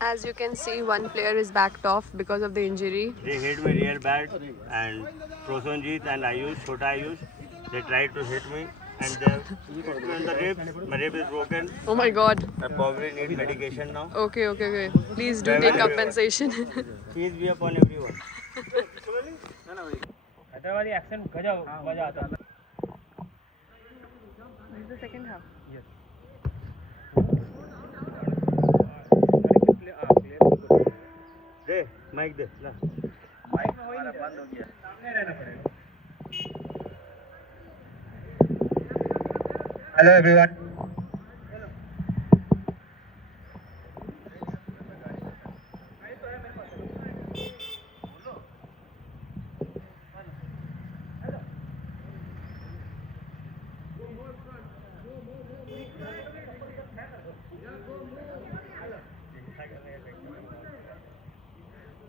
As you can see, one player is backed off because of the injury. They hit me real bad, and Prosenjit and Ayush, Chota Ayush, they tried to hit me, and they hit me on the ribs. My rib is broken. Oh my god. I probably need medication now. Okay. Please do Bye take bye everyone. compensation. Peace be upon everyone. Hyderabadi accent गजब मजा आता है. This is the second half. दे mic दे ला. Mic में वही नहीं बंद हो गया. सामने रहना पड़ेगा. Hello everyone.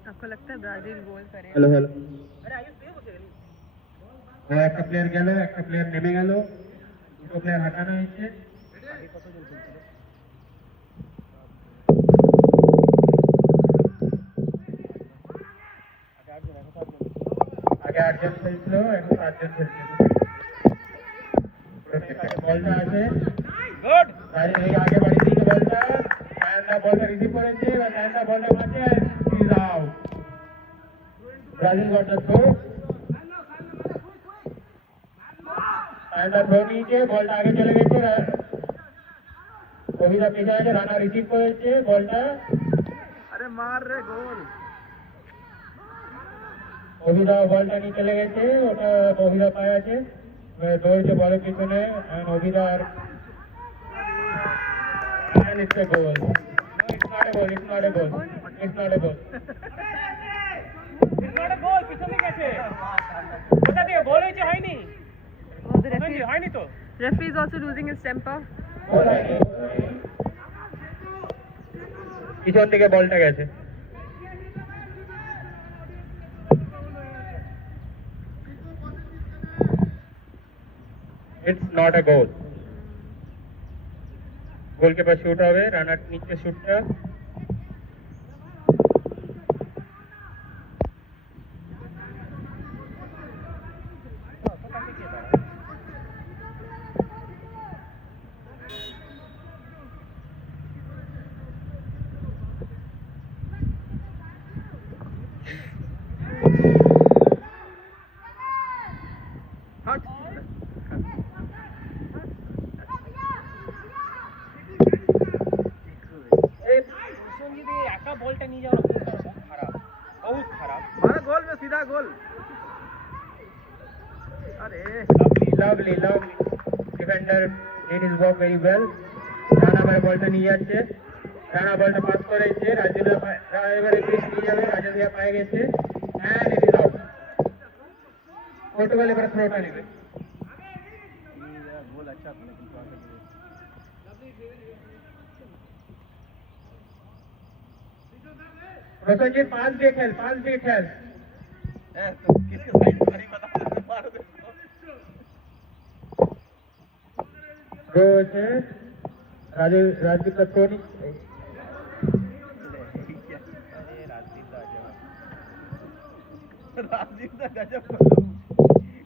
आपको लगता है ब्राजील गोल करेगा? Hello hello. একটা প্লেয়ার গেল, একটা প্লেয়ার নেমে গেল, দুটো প্লেয়ার হাঁটানো হয়েছে. আগে 8 জন খেলছিল, এখন 7 জন খেলছে. বলটা আছে. गुड. এই আগে বাড়ি দিকে বলটা, সায়নদা বলটা রিসিভ করেছে, এবার সায়নদা বলটা মারছে, is out. Brazil got the throw. সায়নদা থ্রো নিয়েছে, বলটা আগে চলে গেছে, অভিদা পিছনে আছে, রানা রিসিভ করেছে বলটা. अरे मार रे गोल. অভিদা বলটা নিয়ে চলে গেছে, ওটা অভিদা পায়ে আছে, দৌড়ছে বলের পিছনে, অভিদা আর and it's a goal. No, it's not a goal. It's not a goal. It's not a goal. It's not a goal. পিছনে গেছে. কোথা দিয়ে গোল হয়েছে হয়নি? Oh, the referee, হয়নি তো. referee is also losing his temper. গোল হয়নি. পিছন থেকে বলটা গেছে. It's not a goal. गोल के पास शूट হবে, রানার নিচে শূটটা. একা বলটা নিয়ে যাওয়ার খুব খারাপ, বহুত খারাপ. মারা গোল में सीधा गोल. अरे lovely defender did his work very well. Rana ভাই বলটা নিয়ে যাচ্ছে, রানা বলটা পাস করেছে, রাজুদা এবারে ক্রিস নিয়ে যাবে, রাজুদা পায়ে গেছে, and it is out. Portugal এবারে থ্রোটা নেবে. गोल अच्छा था लेकिन प्रसन्नजीत पास भी खेल. तो किसके साइड पर नहीं पता मारो दे. थ्रो है, राजदीप का थ्रो नहीं. राजदीप दा गजब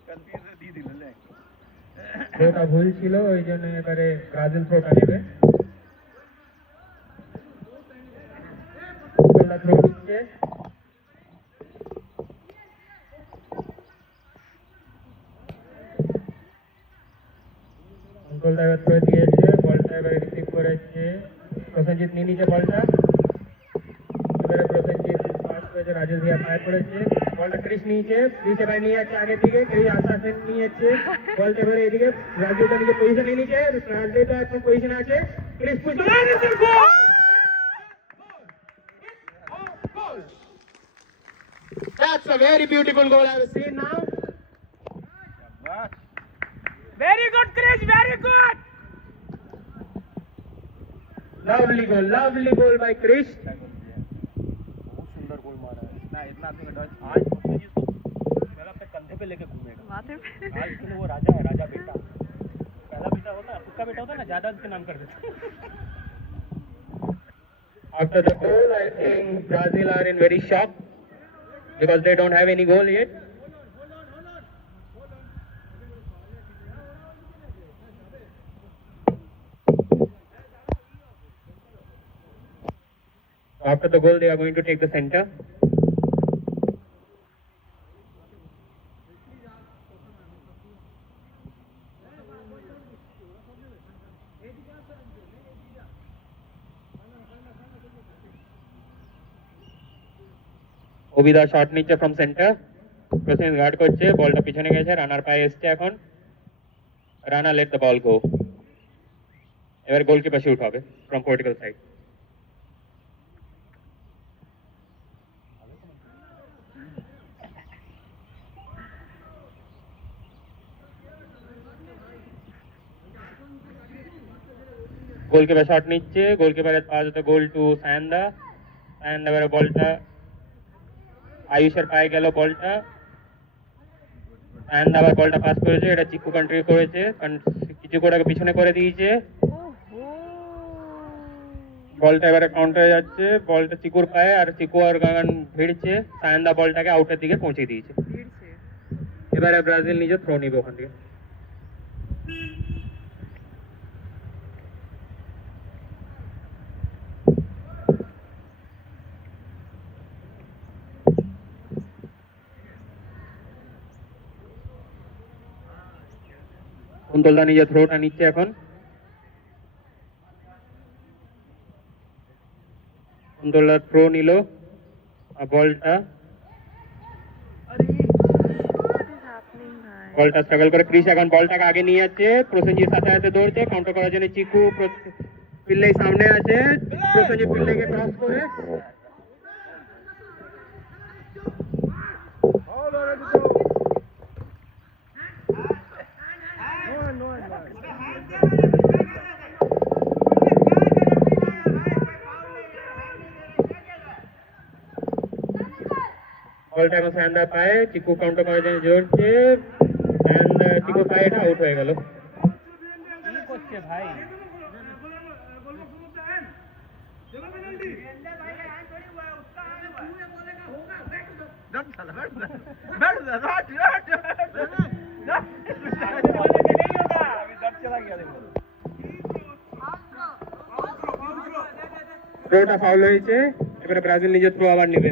कंफ्यूज दी दिले. থ্রোটা ভুল ছিল, ওই জন্য এবারে ব্রাজিল থ্রোটা নেবে. থ্রো দিচ্ছে, অঙ্কলটা এবার থ্রো দিয়েছে, বলটা এবারে রিসিভ করেছে, প্রসেনজিৎ নিয়ে নিচে বলটা, এবারে প্রসেনজিৎ পাস করেছে, রাজু ভিয়া ফায়ার করেছে, বলটা ক্রিস নিয়েছে, ক্রিস এবার নিয়ে যাচ্ছে আগে দিকে, ক্রিস আস্তে আস্তে নিয়ে যাচ্ছে, বলটা এবারে এদিকে রাজুটা নিজে পজিশন নিয়ে নিচ্ছে, রাজুটা এখন পজিশনে আছে, ক্রিস পুষলো, That's a very beautiful goal I have seen now. Very good Krish, very good. Lovely goal by Krish. बहुत सुंदर गोल मारा है. इतना आपने डर आज पहला अपने कंधे पे लेके घूमेगा. माथे पे. आज के लिए वो राजा है, राजा बेटा. पहला बेटा होता है, उसका बेटा होता है ना, ज्यादा उसके नाम कर देते. After the goal, I think Brazil are in very shock because they don't have any goal yet. After the goal, they are going to take the center. Obida shot নিচ্ছে from center. Prosenjit guard করছে, বলটা পিছনে গেছে, রানার পায়ে এসছে এখন। Rana let the ball go. এবার goalkeeper shoot হবে from vertical side. Goalkeeper shot নিচ্ছে, গোলকিপারের পাস দ্য গোল টু সায়ন্দা। সায়ন্দা এবারে বলটা আয়ুষের পায়ে গেল বলটা। সায়ন্দা আবার বলটা পাস করেছে, এটা চিকু কন্ট্রি করেছে, কিছু করে পিছনে করে দিয়েছে। বলটা এবারে কাউন্টারে যাচ্ছে, বলটা চিকুর পায়ে, আর চিকু আর গাগান ভিড়ছে। সায়ন্দা বলটাকে আউটের দিকে পৌঁছে দিয়েছে। এবারে ব্রাজিল নিজে থ্রো নিবে ওখান থেকে। কুন্তলদা নিজে থ্রোটা নিচ্ছে এখন। কুন্তলদা থ্রো নিল, বলটা স্ট্রাগল করে ক্রিস এখন বলটাকে আগে নিয়ে যাচ্ছে। প্রসেনজিৎ সাথে সাথে দৌড়ছে, কাউন্টার করার জন্য চিকু পিল্লাই সামনে আছে। প্রসেনজিৎ পিল্লাইকে ক্রস করে বলটা এখন সায়ন্দার পায়ে, চিকু কাউন্টার করার জন্য জোরছে, সায়ন্দা চিকু পায়ে এটা আউট হয়ে গেল। কি করছে ভাই? থ্রোটা ফাউল হয়েছে, এবারে ব্রাজিল নিজের থ্রো আবার নেবে।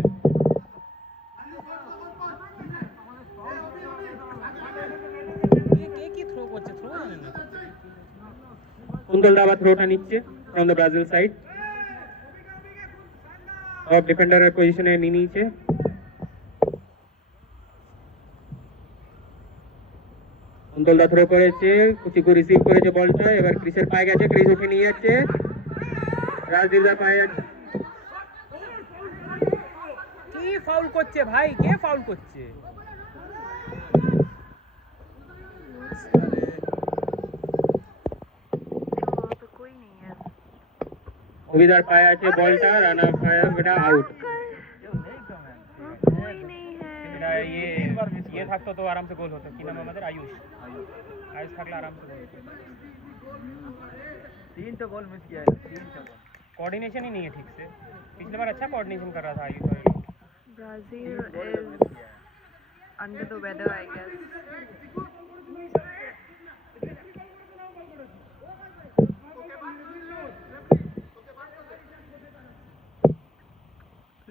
কুন্তলদা আবার থ্রোটা নিচ্ছে ফ্রম দ্য ব্রাজিল সাইড। অফ ডিফেন্ডারের পজিশনে নিয়ে নিয়েছে। কুন্তলদা থ্রো করেছে, চিকু রিসিভ করেছে বলটা, এবার ক্রিসের পায়ে গেছে, ক্রিস উঠে নিয়ে যাচ্ছে। রাজদীপদার পায়ে কি ফাউল করছে ভাই? কে ফাউল করছে? অভিদার পায়ে আছে বলটা, রানা পায়ে এটা আউট। ये থাকতো তো আরাম से গোল হতো। কি নাম আমাদের? आयुष থাকলে आराम से गोल। 3 गोल मिस किया है, 3 गोल। कोऑर्डिनेशन ही नहीं है ठीक से। पिछले बार अच्छा कोऑर्डिनेशन कर रहा था Ayush. Brazil is under the weather, I guess.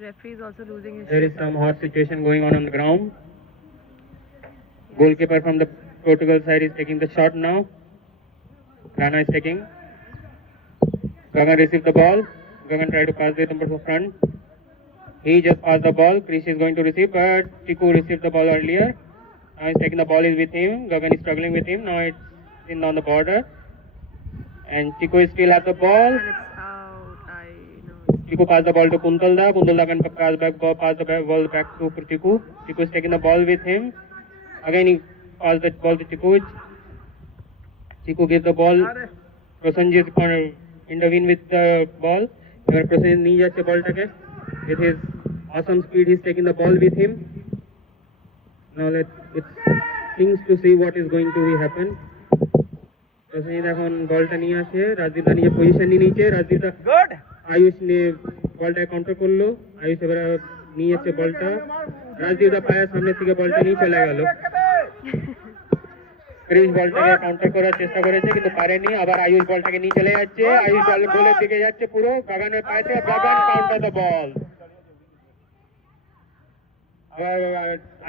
Referee is also losing his There is some hot situation going on the ground. Goalkeeper from the Portugal side is taking the shot now. Rana is taking. Gagan received the ball. Gagan tried to pass the number to front. He just passed the ball. Chris is going to receive, but Chiku received the ball earlier. Now he's taking the ball is with him. Gagan is struggling with him. Now it's in on the border. And Chiku is still at the ball. and it's out. I know. Chiku passed the ball to Kuntalda. Kuntalda can pass the ball back to Chiku. Chiku is taking the ball with him. Again he passed the ball to Chiku. Chiku gives the ball. Prosenjit intervene with the ball. Prosenjit নিয়ে যাচ্ছে বলটাকে। With his awesome speed, he's taking the ball with him. Now let's things to see what is going to happen. Prosenjit এখন বলটা নিয়ে আসে, রাজদীপদা নিজে position নিয়ে নিয়েছে। রাজদীপদা গুড। आयुष ने বলটা কাউন্টার করলো, আয়ুষ এবারে নিয়ে এসছে বলটা, রাজদীপ দা পায়ের সামনে থেকে বলটা নিয়ে চলে গেল। ক্রিস বলটাকে কাউন্টার করার চেষ্টা করেছে কিন্তু পারেনি, আবার আয়ুষ বলটাকে নিয়ে চলে যাচ্ছে, আয়ুষ বল গোলের দিকে যাচ্ছে পুরো, গাগানের পায়ে থেকে গাগান কাউন্টার দ্য বল। আবার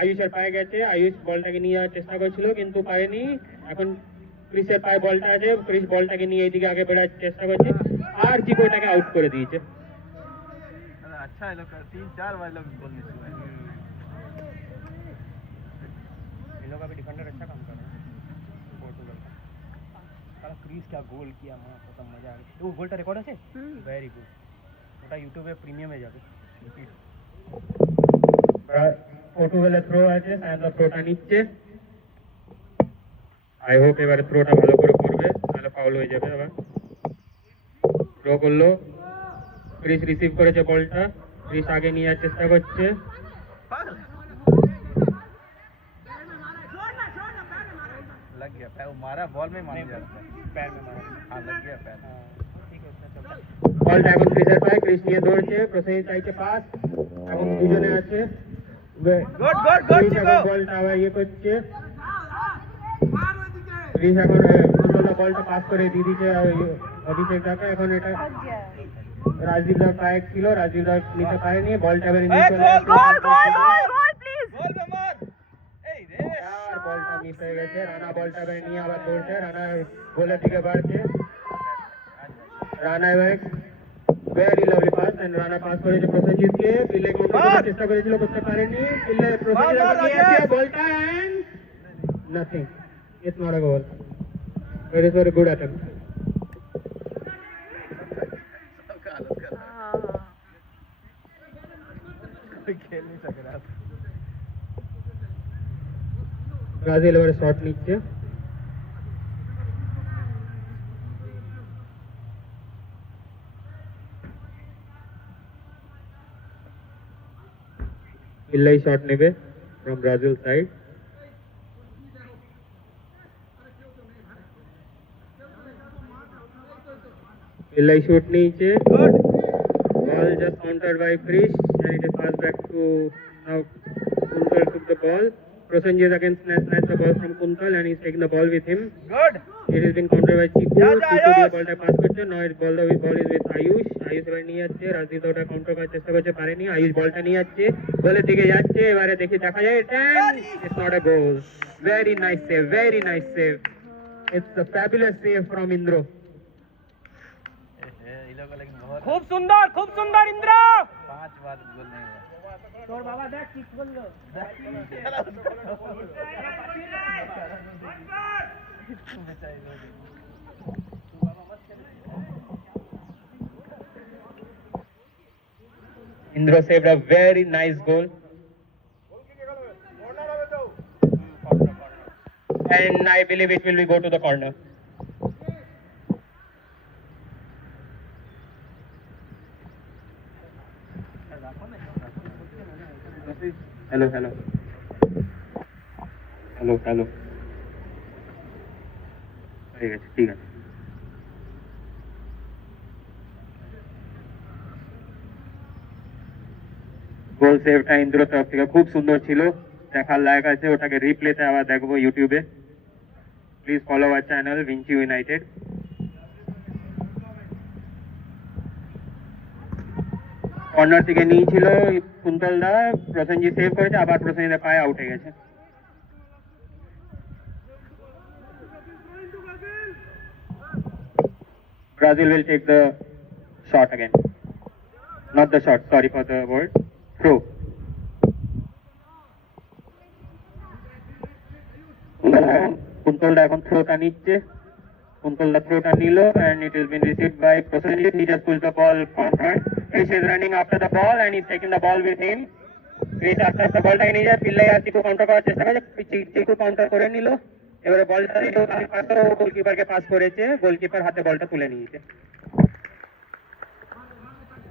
আয়ুষের পায়ে গেছে, আয়ুষ বলটাকে নিয়ে যাওয়ার চেষ্টা করছিল কিন্তু পারেনি। এখন ক্রিসের পায়ে বলটা আছে, ক্রিস বলটাকে নিয়ে এইদিকে আগে বেড়ার চেষ্টা করছে, আর চিকোটাকে আউট করে দিয়েছে। अच्छा है लोग 3-4 बार लोग गोल मिस हुए हैं। इन लोगों का भी डिफेंडर अच्छा काम कर रहा है पोर्टुगल का। साला क्रीज क्या गोल किया, मां कसम मजा आ गया। वो गोलটা রেকর্ড আছে? Very good. ওটা ইউটিউবে প্রিমিয়ামে যাবে। পোর্টুগালের থ্রো আছে, সায়ন্দা থ্রোটা নিচ্ছে। আই হোপ এবারে থ্রোটা ভালো করে করবে, নাহলে ফাউল হয়ে যাবে। আবার থ্রো করলো, ক্রিস রিসিভ করেছে বলটা, ক্রিস আগে নিয়ে যাওয়ার চেষ্টা করছে। लग गया पैर, वो मारा बॉल में मारा जाता है, पैर में मारा। हां लग गया पैर। ठीक है उतना चलता है। বলটা এখন ক্রিসের পায়ে, ক্রিস নিয়ে দৌড়ছে, প্রসেনজিৎ চাইছে পাস, এখন দুজনে আছে। গুড গুড গুড চিকো। বলটা আবার ইয়ে করছে, ক্রিস এখন ফুটবলটা বলটা পাস করে দিয়ে দিচ্ছে অভিষেক দাকে। এখন এটা রাজদীপ দার পায়ে ছিল, রাজদীপ দা নিতে পারেনি, বলটা এবারে নিয়ে চলে গোল গোল গোল গোল গোল প্লিজ। গোল पे मार। এই রে আর বলটা মিস হয়ে গেছে। রানা বলটা এবারে নিয়ে আবার দৌড়ছে, রানা গোলের দিকে বাড়ছে। রানা এবারে very lovely pass, and Rana pass করেছে প্রসেনজিৎকে, পিলে করার চেষ্টা করেছিল, করতে পারেনি। পিলে প্রসেনজিৎ নিয়েছে বলটা and nothing, it's not a goal. It is very good attempt. खेल नहीं सक रहा। ব্রাজিল এবারে শট নিচ্ছে। পিল্লাই শট নেবে from Brazil side. Pillai shoot নিয়েছে, good ball just countered by Krish and it is passed back to now Kuntal took the ball. Prosenjit again snatched the ball from Kuntal and he's taking the ball with him. Good. It has been countered by Chiku. Ja, Chiku দিয়ে Ayush! বলটা pass করছে, now it ball is with Ayush. Ayush এবার নিয়ে যাচ্ছে, রাজদীপ ওটা counter করার চেষ্টা করছে, পারেনি। আয়ুষ বলটা নিয়ে যাচ্ছে, গোলের দিকে যাচ্ছে, এবারে দেখি দেখা যায় এটা, it's not a goal. Very nice save, very nice save. It's a fabulous save from Indro. ये लोग लेकिन बहुत खूब सुंदर इंद्र। 5 बार गोल नहीं हुआ। तोर बाबा देख किक बोल लो। Indro saved a very nice goal. And I believe it will be go to the corner. Hello, hello. Hello, hello. ঠিক আছে, ঠিক আছে। গোল সেভটা ইন্দ্র তরফ থেকে খুব সুন্দর ছিল, দেখার লায়ক আছে। ওটাকে রিপ্লেতে আবার দেখবো ইউটিউবে। Please follow our channel Vinci United. Corner থেকে নিয়েছিল কুন্তল দা, প্রসেনজিৎ সেভ করেছে, আবার প্রসেনজিতের পায়ে আউট হয়ে গেছে। Brazil will take the shot again. Not the shot, sorry for the word. Throw. কুন্তলদা এখন থ্রোটা নিচ্ছে, কুন্তলদা থ্রোটা নিল and it has been received by Prosenjit. He just pulls the ball forward. Chris is running after the ball and he's taking the ball with him. Chris আস্তে আস্তে বলটাকে নিয়ে যায়, পিল্লাই আর চিকু counter করার চেষ্টা করে, চিকু কাউন্টার করে নিল। এবারে বলটা গোলকিপারকে পাস করেছে, গোলকিপার হাতে বলটা তুলে নিয়েছে।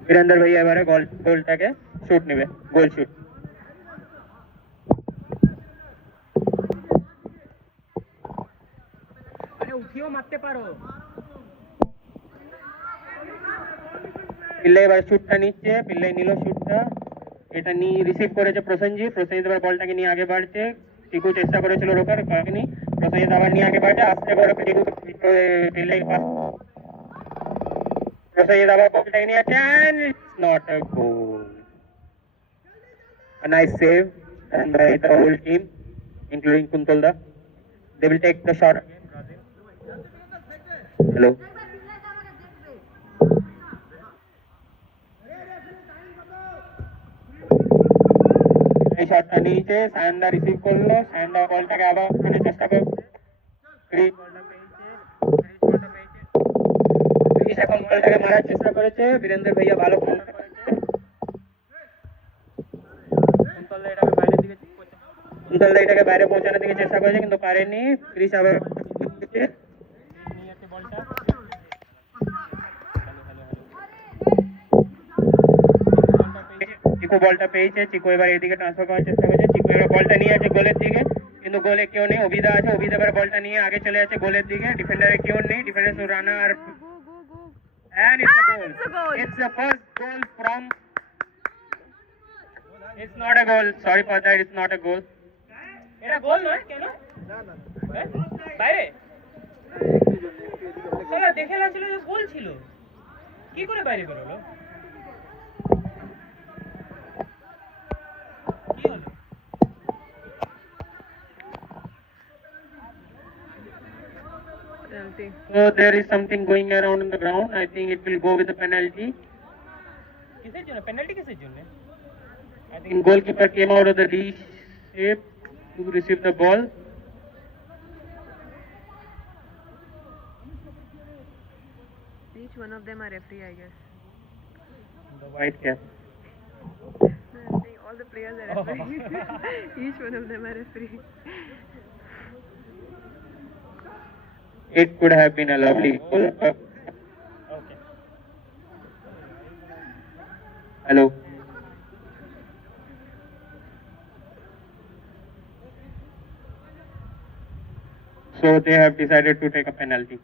বীরেন্দর ভাই এবারে গোলটাকে শুট নেবে, গোল শুট। উঠিও মারতে পারো। পিল্লাই এবার শুটটা নিচ্ছে, পিল্লাই নিল শুটটা, এটা নিয়ে রিসিভ করেছে প্রসেনজিৎ, প্রসেনজিৎ এবার বলটাকে নিয়ে আগে বাড়ছে, চিকু চেষ্টা করেছিল রোকার কাকেনি, প্রসেনজিৎ আবার নিয়ে আগে বাড়ছে, আস্তে করে চিকু পিল্লাই পাস, প্রসেনজিৎ আবার বলটাকে নিয়ে আছে, and it's not a goal. A nice save and by the whole team including Kuntolda. They will take the shot again. Hello. এই শটটা নিয়েছে, সায়নদা রিসিভ করলো, সায়নদা বলটাকে আবার ওখানে চেষ্টা করছে, ক্রিস এখন বলটাকে মারার চেষ্টা করেছে, বীরেন্দ্র ভাইয়া ভালো বলটা করেছে, কুন্তলদা এটাকে বাইরে পৌঁছানোর দিকে চেষ্টা করেছে কিন্তু পারেনি, ক্রিস আবার বলটা চিকু বলটা পেয়েছে, চিকু এবার এদিকে ট্রান্সফার করার চেষ্টা করছে, চিকু এবার বলটা নিয়ে আছে গোলের দিকে, কিন্তু গোলে কেউ নেই, অভিদা আছে, অভিদা এবার বলটা নিয়ে আগে চলে যাচ্ছে গোলের দিকে, ডিফেন্ডারে কেউ নেই, ডিফেন্ডার রানা আর and it's a goal. It's the first goal from, it's not a goal, sorry for that, it's not a goal. এটা গোল নয় কেন? বাইরে সালা দেখে লাগছিল যে গোল ছিল, কি করে বাইরে বেরোলো? কি হলো? Penalty. So there is something going around in the ground, I think it will go with the penalty. কিসের জন্য পেনাল্টি, কিসের জন্য? I think goalkeeper came out of the D shape to receive the ball. Each one of them are referee, I guess. The white cap. No, I'm saying all the players are referee. Each one of them are referee. It could have been a lovely goal. Okay Hello. So they have decided to take a penalty.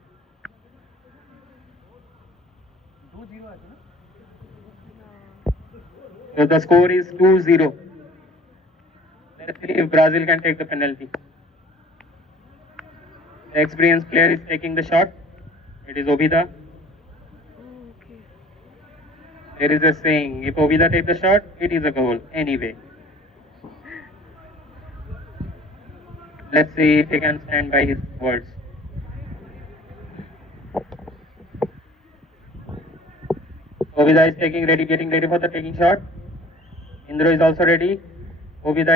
2-0 আছে না? So the score is 2-0. Let's see if Brazil can take the penalty. The experienced player is taking the shot. It is Obida. Oh, okay. There is a saying, if Obida takes the shot, it is a goal anyway. Let's see if he can stand by his words. Obida is getting ready for the taking shot. Indro is also ready. Obida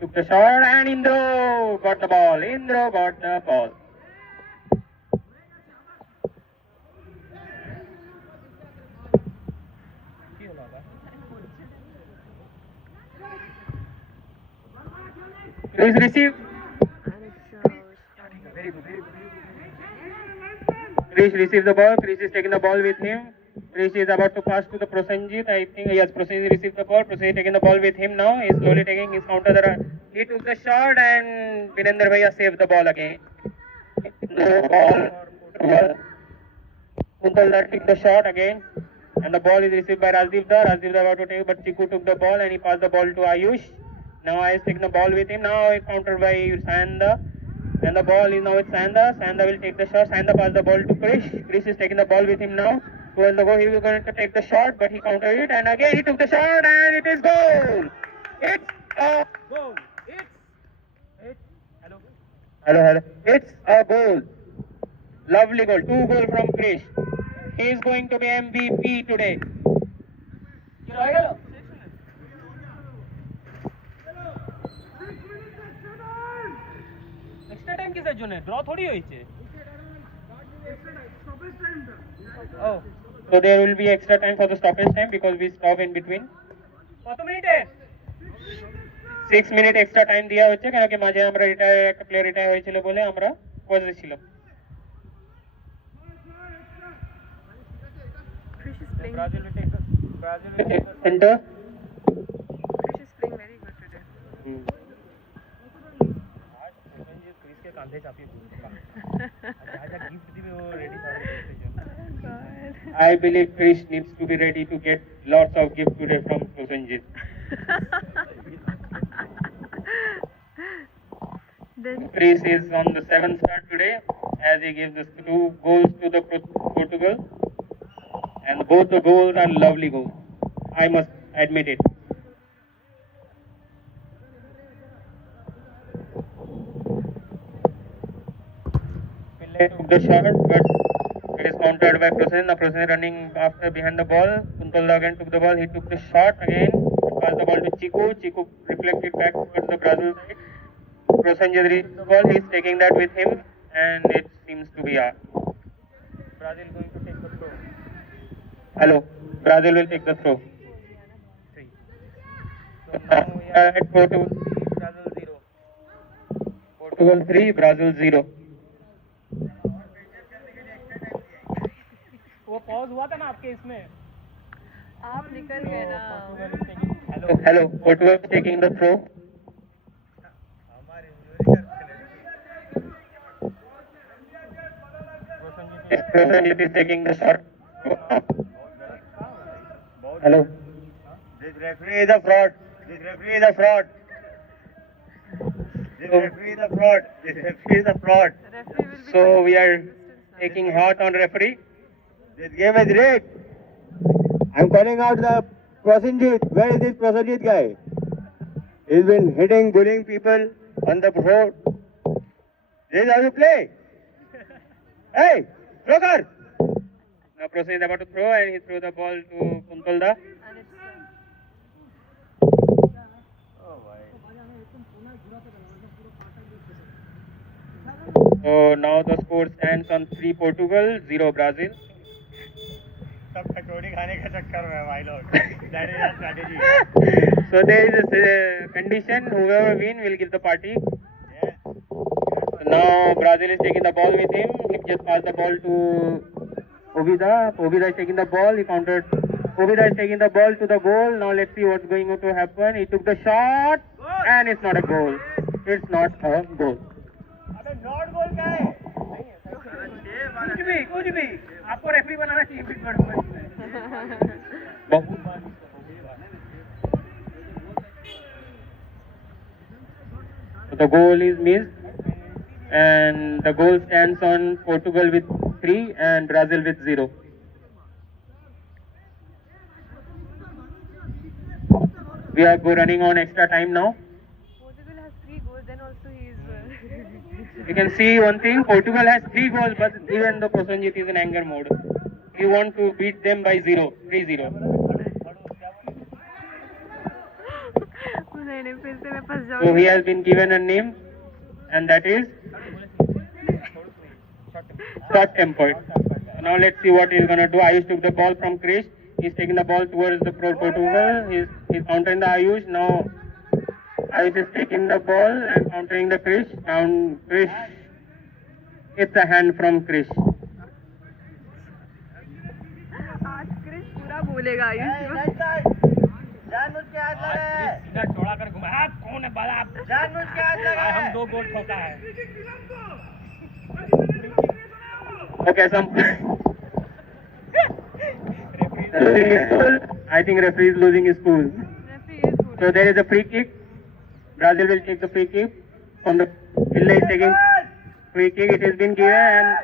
took the shot and Indro got the ball. Indro got the ball. কি হলো আবার? Please receive. And it's Krish received the ball. Krish is taking the ball with him. Krish is about to pass to the Prosenjit. I think yes, Prosenjit received the ball. Prosenjit taking the ball with him now. He is slowly taking his counter. He took the shot and Virender Bhaiya saved the ball again. The ball. Kuntal took the shot again. And the ball is received by Rajdeep Dar. Rajdeep Dar about to take, but Chiku took the ball and he passed the ball to Ayush. Now Ayush taking the ball with him. Now a counter by Sanda. And the ball is now with Sanda. Sanda will take the shot. Sanda pass the ball to Krish. Krish is taking the ball with him now. Towards the goal, he was going to take the shot, but he countered it. And again, he took the shot, and it is goal. It's a goal hello hello. It's a goal. Lovely goal. 2 goal from Krish. He is going to be MVP today. কি রয়ে গেল? Extra time কিসের জন্য? Draw থোড়ি হয়েছে। ও So there will be extra time for the stoppage time because we stop in between. কত মিনিটে? 6 minute extra time দেওয়া হচ্ছে কারণ কি মাঝে আমরা একটা প্লেয়ার রিটায়ার হয়েছিল বলে আমরা পজে ছিলাম। Krish is playing. Brazil will take the Center. Krish is playing very good today. आज প্রসেনজিৎ ক্রিসকে কাঁধে চাপিয়ে বসেছে। যা যা গিফট দিবে ও রেডি থাকবে। God. I believe Krish needs to be ready to get lots of gifts today from Prosenjit. Then Krish is on the 7th start today as he gives the 2 goals to the Portugal. And both the goals are lovely goals. I must admit it. Pillai took the shot, but it is countered by Prosen. Now Prosen running after behind the ball. Kuntolda again took the ball. He took the shot again. Passed the ball to Chico. Chico reflected back towards the Brazil side. Prosenjit reached the ball. He is taking that with him, and it seems to be out. Brazil going to take the throw. Hello. Brazil will take the throw. 3. So now we are at Portugal 3, Brazil 0. Portugal 3, Brazil 0. वो pause हुआ था ना आपके इसमें. आप निकल गए ना. Hello. Portugal is taking the throw. Prosenjit is taking the shot. Hello. This referee is a fraud. This referee is a fraud. This referee is a fraud. This referee is a fraud. Referee will be So we are taking hot on referee. This game is rigged. I'm calling out the Prosenjit. Where is this Prosenjit guy? He's been hitting, bullying people on the road. This is how you play. Hey, Joker! Now Prosen is about to throw and he throws the ball to Kuntolda. and it's So now the score stands on 3 Portugal, 0 Brazil. सब कचौड़ी खाने का चक्कर में भाई लोग. That is our strategy. So there is a condition, whoever win will give the party. Yes. Now Brazil is taking the ball with him. He just passed the ball to Obida. Obida is taking the ball. He countered. Obida is taking the ball to the goal. Now let's see what's going to happen. He took the shot and it's not a goal. It's not a goal. अबे not गोल क्या है? कुछ भी आपको referee बनाना चाहिए fit tournament में. So the goal is missed and the goal stands on Portugal with 3 and Brazil with 0. We are running on extra time now. Portugal has 3 goals. Then also he is. You can see one thing, Portugal has 3 goals, but even though Prosenjit is in anger mode, he wants to beat them by 3-0. नहीं फिर से मैं फंस So जाऊंगी. he has been given a name, and that is short-tempered. Now let's see what he's gonna do. Ayush took the ball from Krish. He's taking the ball towards the Portugal. He's countering the Ayush. Now Ayush is taking the ball and countering the Krish. Down Krish. It's a hand from Krish. आज क्रिश पूरा बोलेगा आयुष को. जानबूझ के हाथ लगा है. सीधा चौड़ा कर घुमा. आप कौन है बाला आप? जानबूझ के हाथ लगा हम है. 2 गोल ठोका है. Okay, I think referee is losing his cool. Referee is good. So there is a free kick. Brazil will take the free kick. From the Pillai is taking free kick. It has been given and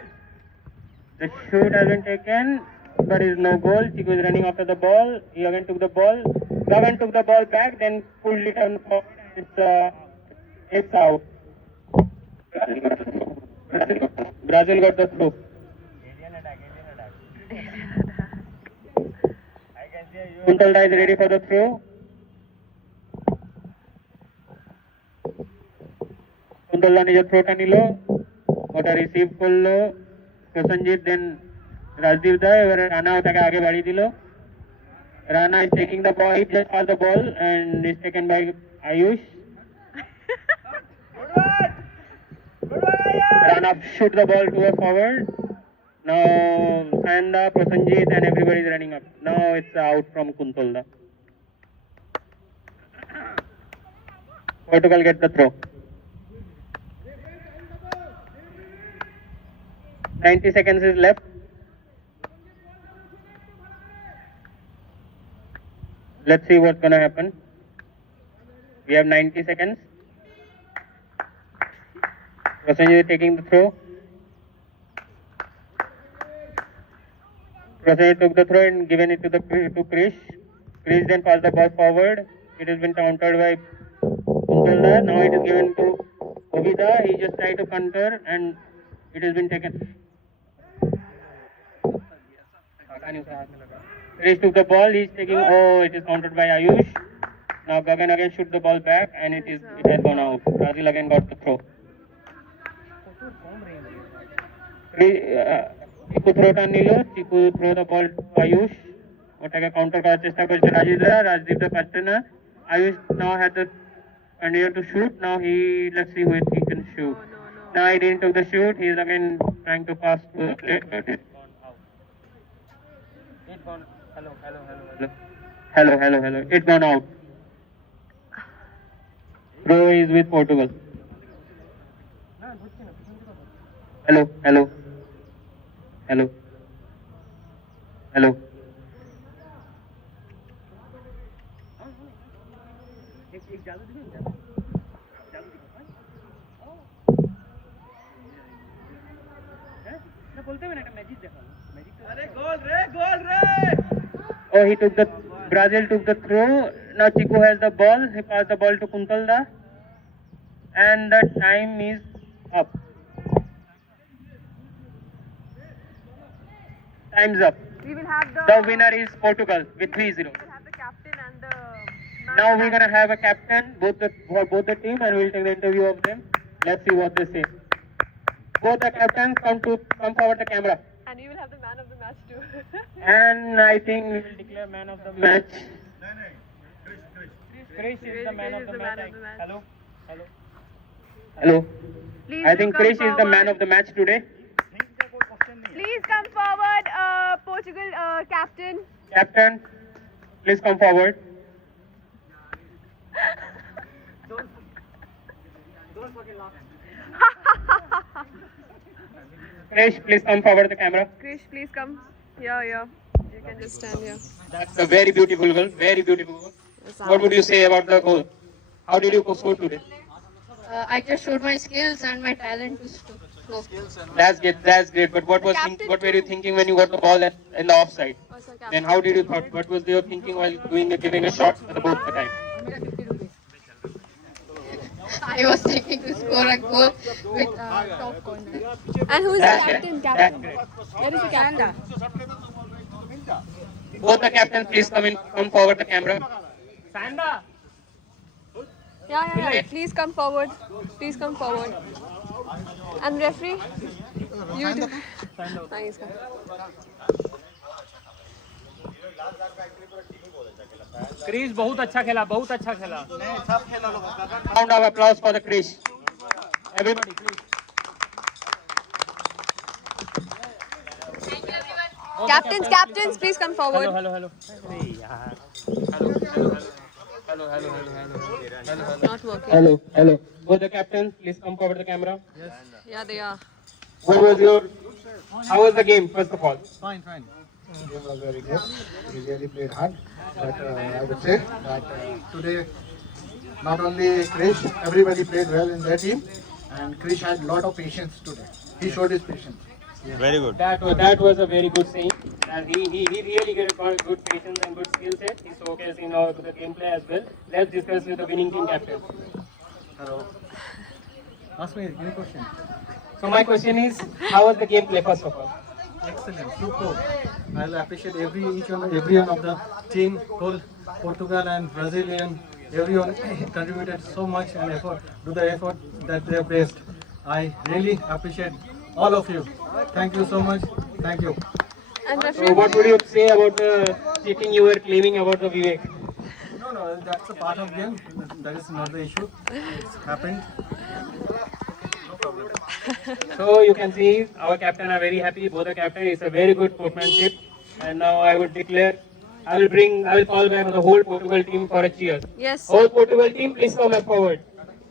the shoot has been taken. There is no goal. Chico is running after the ball. He again took the ball. Gagan took the ball back, then pulled it on forward. It's out. Brazil got the throw. Alien attack. I can see you. Kuntolda is ready for the throw. Kuntolda निज throw टा निलो. What a receive करलो. Prosenjit then Rajdeep da Rana होता के आगे बढ़ी दिलो. Rana is taking the ball. He just passed the ball and is taken by Ayush. Good one. Good one, Ayush. Rana shoot the ball to a forward. Now Sanda, Prosenjit and everybody is running up. Now it's out from Kuntolda. Portugal get the throw. 90 seconds is left. Let's see what's gonna happen. We have 90 seconds. Prasenjit taking the throw. Prasenjit took the throw and given it to Krish. Krish then passed the ball forward. It has been countered by Kuntalda. Now it is given to Ovida. He just tried to counter and it has been taken. Krish took the ball. He's taking. Oh, it is countered by Ayush. Now Gagan again shoots the ball back and it has gone out. Brazil again got the throw. Chiku throw টা নিল, Chiku throw the ball to Ayush. ওটাকে counter করার চেষ্টা করছে রাজদীপ পারছে না. Ayush now had the continue to shoot. Now let's see where he can shoot. Now he didn't took the shoot. He is again trying to pass to the play. Hello. It's gone out. Throw is with Portugal. Hello. Oh, Brazil took the throw. Now Chiku has the ball. He passed the ball to Kuntalda. And the time is up. Time's up. We will have The winner is Portugal with 3-0. We will have the captain and the Now we're gonna have a captain for both the team, and we'll take the interview of them. Let's see what they say. Both the captains come forward the camera. And you will have the man of the match too. And I think we will declare man of the match. Krish is the man of the match. Hello. Please I do think come Krish is the man forward. of the match today. Please come forward, Portugal captain. Captain, please come forward. Krish, please come forward the camera. Krish, please come. Yeah. You can just stand here. That's a very beautiful goal. Very beautiful goal. What would you say about the goal? How did you score today? I just showed my skills and my talent to score. That's great. But what were you thinking when you got the ball in the offside? Then how did you thought? What was your thinking while giving a shot at the both the time? I was thinking to score a goal with top corner. And who is That's the great. captain? That's great. Where is the captain? Both the captains, please come forward the camera. Yeah. Please come forward. And referee, you do. Nice. Krrish बहुत अच्छा खेला Round of applause for the Krish. Everybody, please. Captains, please come forward. Hello Not working. Hello. Both the captains, please come forward the camera. Yeah, they are. How was the game, first of all? Fine. The game was very good. We really played hard. But I would say that today, not only Krish, everybody played well in their team. And Krish had a lot of patience today. He showed his patience. Very good. That was a very good saying. And he really got good patience and good skill set. He's showcasing the gameplay as well. Let's discuss with the winning team captain. Hello. Ask me any question. So my question is, how was the gameplay first of all? Excellent, superb. I'll appreciate everyone of the team, whole Portugal and Brazilian. Everyone contributed so much and effort to the effort that they placed. I really appreciate all of you. Thank you so much. Thank you. And So referee, what would you say about the cheating you were claiming about the Vivek? No, that's a part of game. That is not the issue. It's happened. So you can see our captain are very happy. Both the captain is a very good sportsmanship. And now I would declare, I will call back the whole Portugal team for a cheer. yes. Whole Portugal team, please come forward.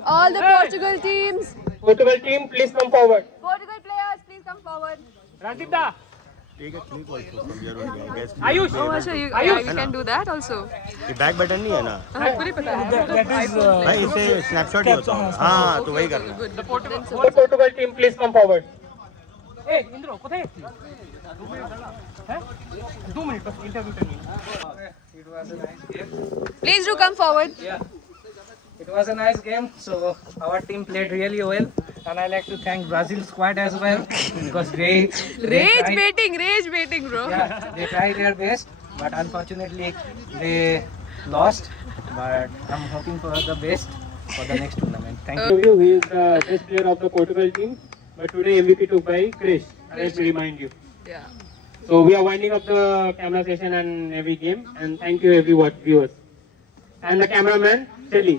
All the Portugal teams. Portugal team, please come forward. Portugal players, please come forward. Rajdeep दा take a clip also from your only, I guess. Ayush! Oh, अच्छा, you can do that also. ये back button नहीं है ना? हाँ, पूरी पता है. भाई इसे स्नैपशॉट ही होता है. हाँ, तो वही करना. Good. The Portugal. Whole Portugal team, please come forward. এই ইন্দ্র কোথায় যাচ্ছিস? হ্যাঁ 2 মিনিট বাস ইন্টারভিউটা নিয়ে। It was a nice game. Please do come forward. Yeah, it was a nice game. So our team played really well, and I like to thank Brazil squad as well because they Rage tried, baiting, bro. yeah, they tried their best, but unfortunately they lost. But I'm hoping for the best for the next tournament. Thank you. You, he is the best player of the Portugal team, but today MVP took by Chris. Let me remind you. Yeah. So we are winding up the camera session and every game, and thank you every viewers. And the cameraman, Shelly.